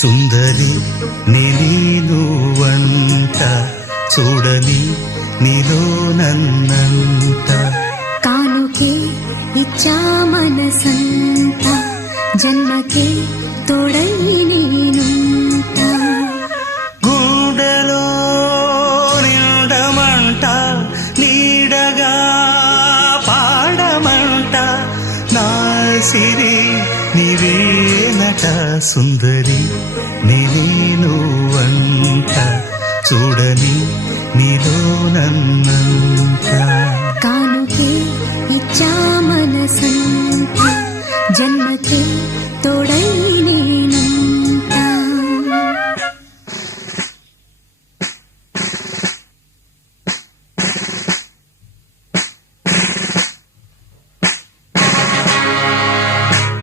సుందరి నేను వంట చూడని నీలో నన్నంట కానుకే ఇచ్చా మనసంత జన్మకే తోడై నేనుంట గుండెలో నిండమంట నీడగా పాడమంట నా సిరి నీవేనట సుందరి నేను వంట చూడని నీలో నన్నంత కానుకే ఇచ్చా మనసంత జన్మకే తోడై